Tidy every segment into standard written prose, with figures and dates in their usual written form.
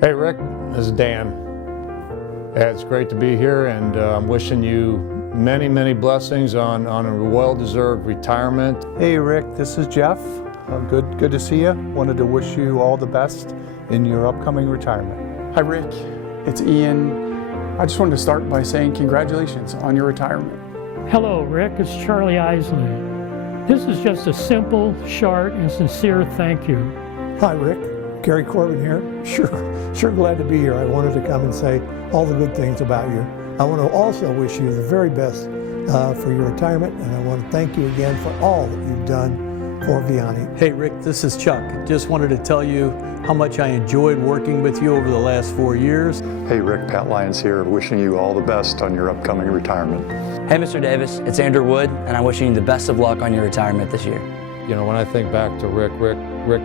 Hey Rick, this is Dan. It's great to be here, and I'm wishing you many, many blessings on a well-deserved retirement. Hey Rick, this is Jeff. Good to see you. Wanted to wish you all the best in your upcoming retirement. Hi Rick, it's Ian. I just wanted to start by saying congratulations on your retirement. Hello Rick, it's Charlie Isley. This is just a simple, short, and sincere thank you. Hi Rick, Gary Corbin here. Sure glad to be here. I wanted to come and say all the good things about you. I want to also wish you the very best for your retirement, and I want to thank you again for all that you've done for Vianney. Hey Rick, this is Chuck. Just wanted to tell you how much I enjoyed working with you over the last 4 years. Hey Rick, Pat Lyons here, wishing you all the best on your upcoming retirement. Hey Mr. Davis, it's Andrew Wood, and I'm wishing you the best of luck on your retirement this year. You know, when I think back to Rick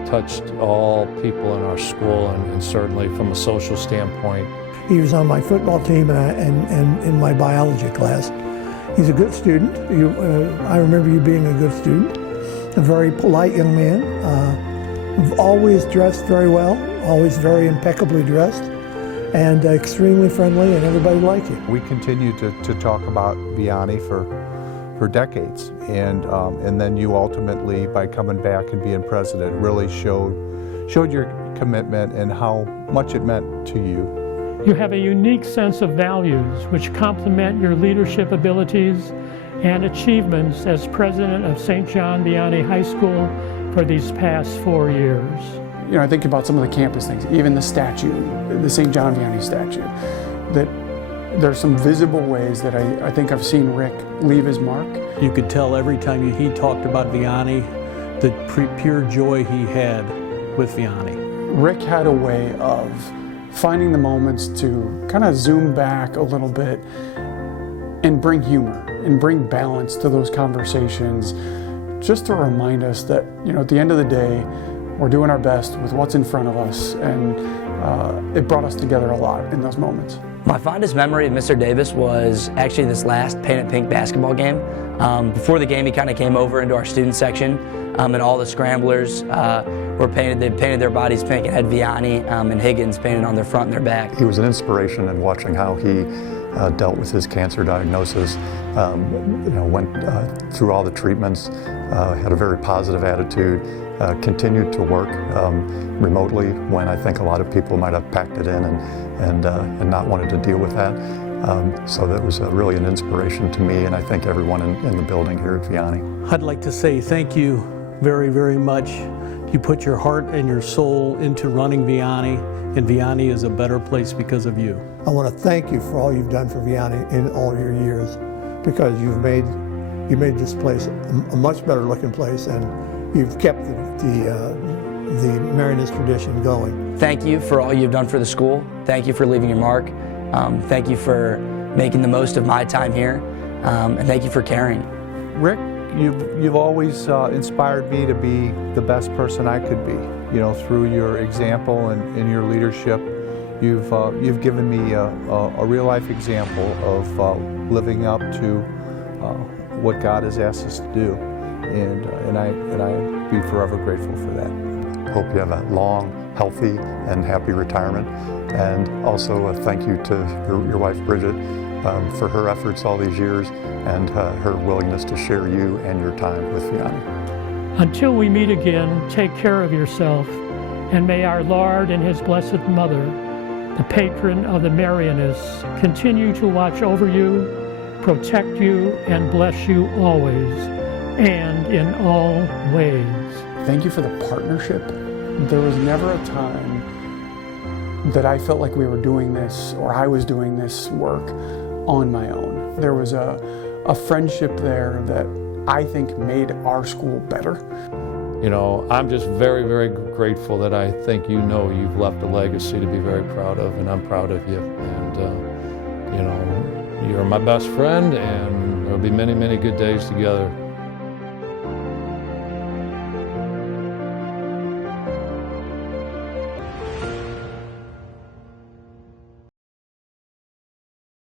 touched all people in our school, and certainly from a social standpoint. He was on my football team and in my biology class. He's a good student. I remember you being a good student, a very polite young man, always dressed very well, always very impeccably dressed, and extremely friendly, and everybody liked him. We continue to talk about Vianney for decades, and then you ultimately, by coming back and being president, really showed your commitment and how much it meant to you. You have a unique sense of values which complement your leadership abilities and achievements as president of St. John Vianney High School for these past 4 years. You know, I think about some of the campus things, even the statue, the St. John Vianney statue, that there's some visible ways that I think I've seen Rick leave his mark. You could tell every time he talked about Vianney, the pure joy he had with Vianney. Rick had a way of finding the moments to kind of zoom back a little bit and bring humor and bring balance to those conversations, just to remind us that, you know, at the end of the day, we're doing our best with what's in front of us, and it brought us together a lot in those moments. My fondest memory of Mr. Davis was actually this last Paint It Pink basketball game. Before the game, he kind of came over into our student section, and all the scramblers were painted. They painted their bodies pink and had Vianney and Higgins painted on their front and their back. He was an inspiration in watching how he dealt with his cancer diagnosis, went through all the treatments, had a very positive attitude, continued to work remotely when I think a lot of people might have packed it in and not wanted to deal with that. So that was really an inspiration to me, and I think everyone in the building here at Vianney. I'd like to say thank you very, very much. You put your heart and your soul into running Vianney, and Vianney is a better place because of you. I want to thank you for all you've done for Vianney in all your years, because you made this place a much better looking place, and you've kept the Mariners tradition going. Thank you for all you've done for the school. Thank you for leaving your mark. Thank you for making the most of my time here, and thank you for caring. Rick, you've always inspired me to be the best person I could be. You know, through your example and your leadership, you've given me a real life example of living up to what God has asked us to do, and I be forever grateful for that. Hope you have a long, healthy, and happy retirement. And also thank you to your wife, Bridget, for her efforts all these years and her willingness to share you and your time with Vianney. Until we meet again, take care of yourself, and may our Lord and His Blessed Mother, the patron of the Marianists, continue to watch over you, protect you, and bless you always, and in all ways. Thank you for the partnership. There was never a time that I felt like we were doing this, or I was doing this work on my own. There was a friendship there that I think made our school better. You know, I'm just very, very grateful that I think you've left a legacy to be very proud of, and I'm proud of you. And, you're my best friend, and there'll be many, many good days together.